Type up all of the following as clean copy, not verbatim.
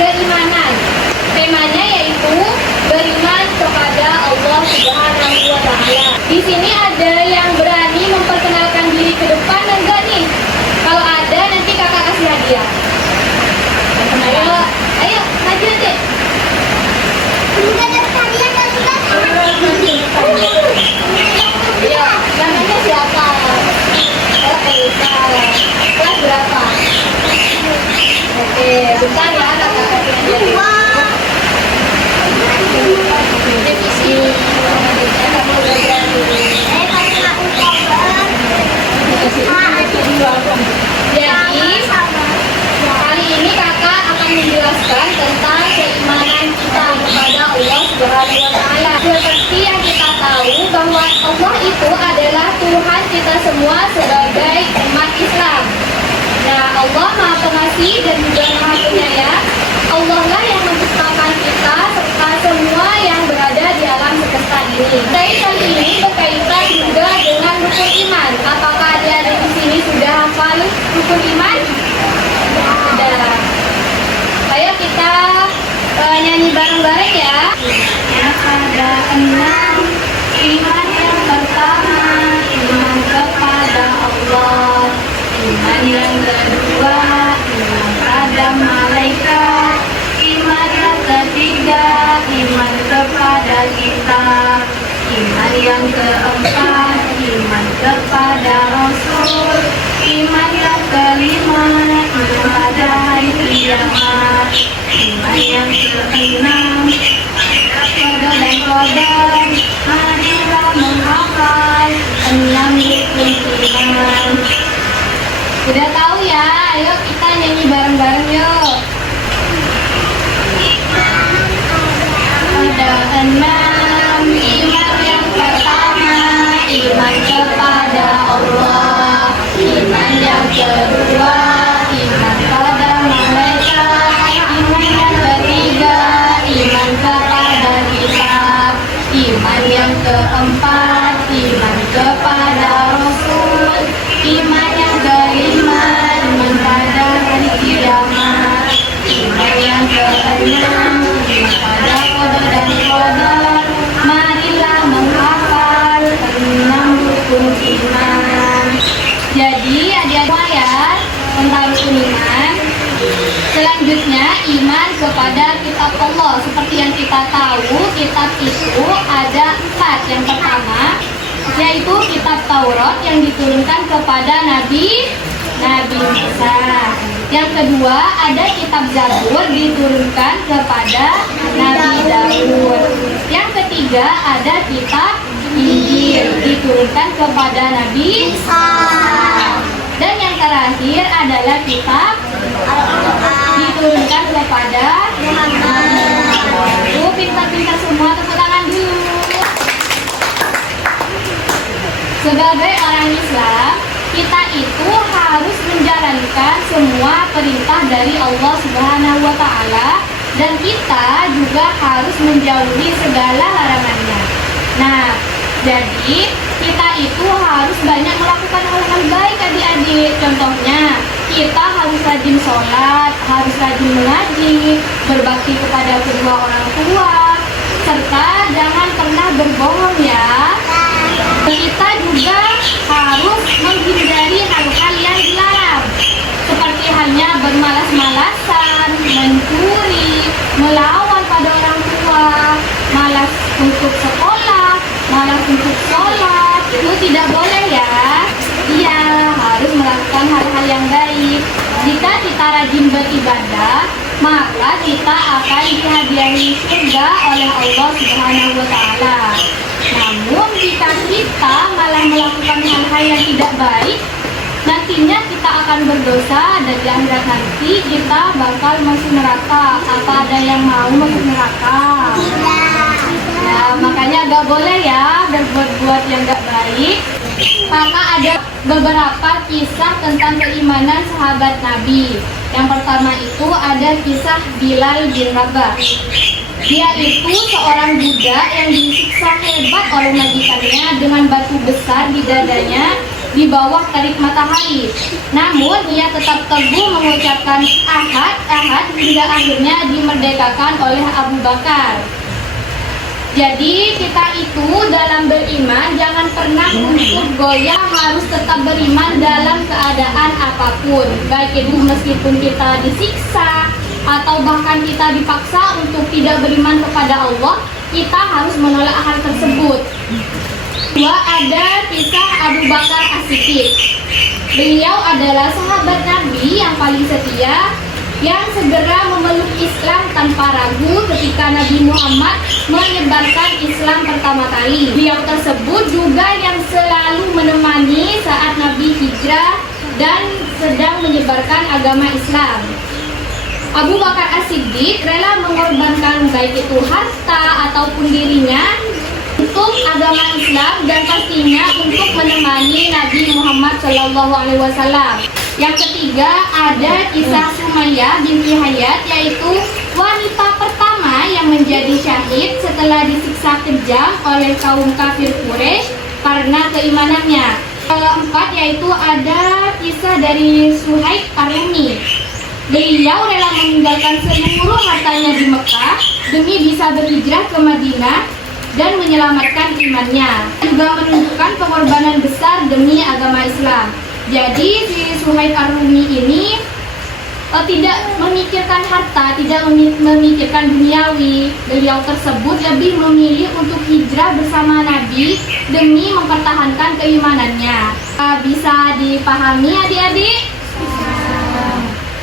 keimanan. Temanya yaitu beriman kepada Allah Subhanahu wa Ta'ala. Di sini ada yang berani memperkenalkan diri ke depan enggak nih? Kalau ada nanti kakak kasih hadiah. Ayo, maju deh. Iya, namanya siapa? Kelas berapa? Oke, bentar ya kakak kasih hadiah. Revisi selanjutnya kamu belajar dulu. Jadi kali ini kakak akan menjelaskan tentang keimanan kita kepada Allah Subhanahu wa Ta'ala. Seperti yang kita tahu bahwa Allah itu adalah Tuhan kita semua sebagai umat Islam. Nah, Allah Maha Pengasih dan juga Maha Penyayang. Allah lah yang menciptakan kita serta semua yang berada di alam semesta ini. Dari kali ini berkaitan juga dengan rukun iman. Apakah adik-adik di sini sudah hafal rukun iman? Sudah. Ayo kita nyanyi bareng-bareng ya. Ada 6 iman yang pertama, iman kepada Allah. Iman yang kedua, iman pada malaikat. Iman yang ketiga, iman kepada kitab. Iman yang keempat, iman kepada Rasul. Iman yang kelima, iman pada hari kiamat. Iman yang keenam, qadar dan qadar. Marilah menghafal 6 rukun iman. Sudah tahu ya? Ayo kita nyanyi bareng-bareng yuk. Ada 6 iman yang pertama, iman kepada Allah. Iman yang kedua, iman pada malaikat. Iman yang ketiga, iman kepada kitab. Iman yang keempat, iman kepada Rasul. Iman yang kelima, iman pada hari kiamat. Iman yang keenam, iman pada qadar dan qadar. Marilah menghafal 6 rukun iman. Jadi adik-adik ya tentang rukun iman. Selanjutnya iman kepada kitab Allah. Seperti yang kita tahu, kitab itu ada 4. Yang pertama yaitu kitab Taurat yang diturunkan kepada Nabi Musa. Yang kedua ada kitab Zabur diturunkan kepada Nabi Daud. Yang ketiga ada kitab Injil diturunkan kepada Nabi Isa. Dan yang terakhir adalah kitab diturunkan kepada Muhammad. Pintar-pintar semua, tepuk tangan dulu. Sebagai orang Islam, kita itu harus menjalankan semua perintah dari Allah Subhanahu wa Ta'ala, dan kita juga harus menjauhi segala larangannya. Nah, jadi kita itu harus banyak melakukan hal-hal baik adik-adik. Contohnya, kita harus rajin sholat, harus rajin mengaji, berbakti kepada kedua orang tua, serta jangan pernah berbohong ya. Kita juga harus menghindari hal-hal yang dilarang, seperti halnya bermalas-malasan, mencuri, melawan pada orang tua, malas untuk sekolah, malas untuk sholat. Itu tidak boleh ya. Iya, harus melakukan hal-hal yang baik. Jika kita rajin beribadah, maka kita akan dihadiahi surga oleh Allah Subhanahu wa Ta'ala. Namun jika kita malah melakukan hal-hal yang tidak baik, nantinya kita akan berdosa dan di akhirat nanti kita bakal masuk neraka. Apa ada yang mau masuk neraka? Nah, makanya gak boleh ya berbuat yang gak baik. Maka ada beberapa kisah tentang keimanan sahabat Nabi. Yang pertama itu ada kisah Bilal bin Rabah. Dia itu seorang budak yang disiksa hebat oleh majikannya dengan batu besar di dadanya di bawah terik matahari. Namun ia tetap teguh mengucapkan ahad, ahad hingga akhirnya dimerdekakan oleh Abu Bakar. Jadi kita itu dalam beriman jangan pernah untuk goyah, harus tetap beriman dalam keadaan apapun. Baik itu meskipun kita disiksa atau bahkan kita dipaksa untuk tidak beriman kepada Allah, kita harus menolak hal tersebut. Dua, ada kisah Abu Bakar As-Siddiq. Beliau adalah sahabat Nabi yang paling setia, yang segera memeluk Islam tanpa ragu ketika Nabi Muhammad menyebarkan Islam pertama kali. Beliau tersebut juga yang selalu menemani saat Nabi hijrah dan sedang menyebarkan agama Islam. Abu Bakar As-Siddiq rela mengorbankan baik itu harta ataupun dirinya untuk agama Islam dan pastinya untuk menemani Nabi Muhammad SAW. Yang ketiga, ada kisah Sumayyah binti Hayat, yaitu wanita pertama yang menjadi syahid setelah disiksa kejam oleh kaum kafir Quraisy karena keimanannya. Keempat, yaitu ada kisah dari Suhaib Ar-Rumi. Beliau rela meninggalkan seluruh hartanya di Mekah demi bisa berhijrah ke Madinah dan menyelamatkan imannya. Juga menunjukkan pengorbanan besar demi agama Islam. Jadi si Suhaib Ar-Rumi ini tidak memikirkan harta, tidak memikirkan duniawi. Beliau tersebut lebih memilih untuk hijrah bersama Nabi demi mempertahankan keimanannya. Bisa dipahami adik-adik?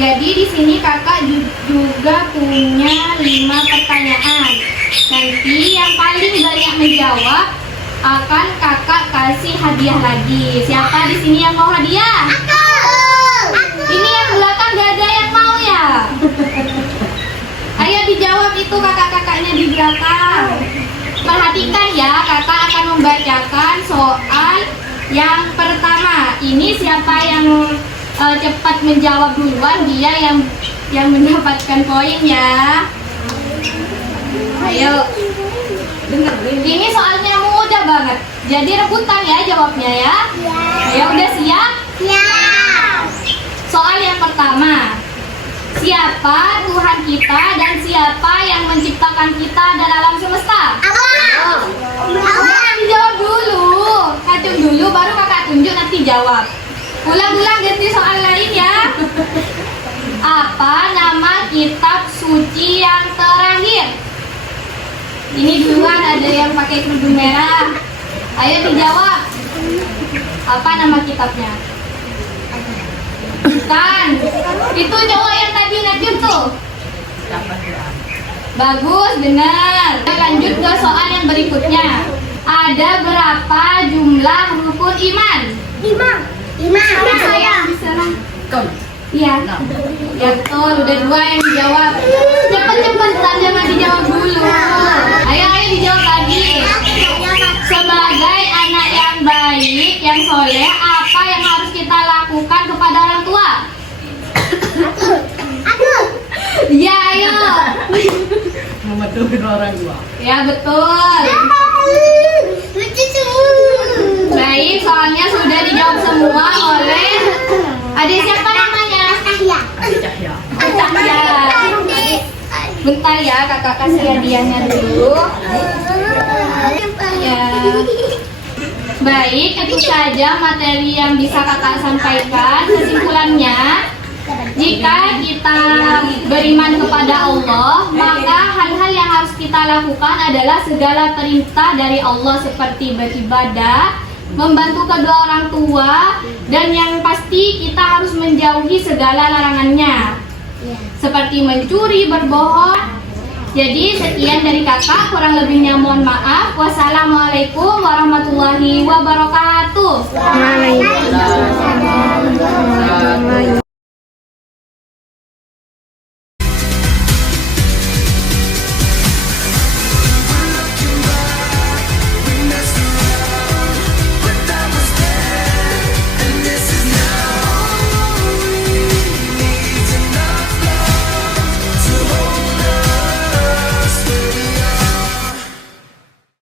Jadi di sini kakak juga punya 5 pertanyaan. Nanti yang paling banyak menjawab akan kakak kasih hadiah lagi. Siapa di sini yang mau hadiah? Aku. Ini yang belakang gak ada yang mau ya? Ayo dijawab itu kakak-kakaknya di belakang. Perhatikan ya, kakak akan membacakan soal yang pertama. Ini siapa yang cepat menjawab duluan, dia yang mendapatkan poin ya. Ayo. Ini soalnya mudah banget. Jadi rebutan ya jawabnya ya. Ya udah siap? Siap. Soal yang pertama. Siapa Tuhan kita dan siapa yang menciptakan kita dan alam semesta? Allah. Dijawab dulu. Kacung dulu baru kakak tunjuk nanti jawab. Ulang-ulang ganti soal lain ya. Apa nama kitab suci yang terakhir? Ini duluan, ada yang pakai kerudung merah. Ayo dijawab. Apa nama kitabnya? Bukan. Itu cowok yang tadi najib tuh. Bagus, benar. Kita lanjut ke soal yang berikutnya. Ada berapa jumlah rukun iman? 5. Saya. Iya. Ya betul, udah 2 yang dijawab. Cepet-cepetan, jangan dijawab dulu. Ayo dijawab lagi. Sebagai anak yang baik, yang soleh, apa yang harus kita lakukan kepada orang tua? Aku. Ya, ayo. Mematuhi orang tua. Ya betul. Baik, soalnya sudah dijawab semua oleh adik siapa namanya? Cahya. Cahya. Bentar ya, kakak kasih hadiahnya dulu. Ya. Baik, itu saja materi yang bisa kakak sampaikan. Kesimpulannya, jika kita beriman kepada Allah, maka hal-hal yang harus kita lakukan adalah segala perintah dari Allah seperti beribadah, membantu kedua orang tua, dan yang pasti kita harus menjauhi segala larangannya seperti mencuri, berbohong. Jadi sekian dari kakak, kurang lebihnya mohon maaf. Wassalamualaikum warahmatullahi wabarakatuh. Waalaikumsalam.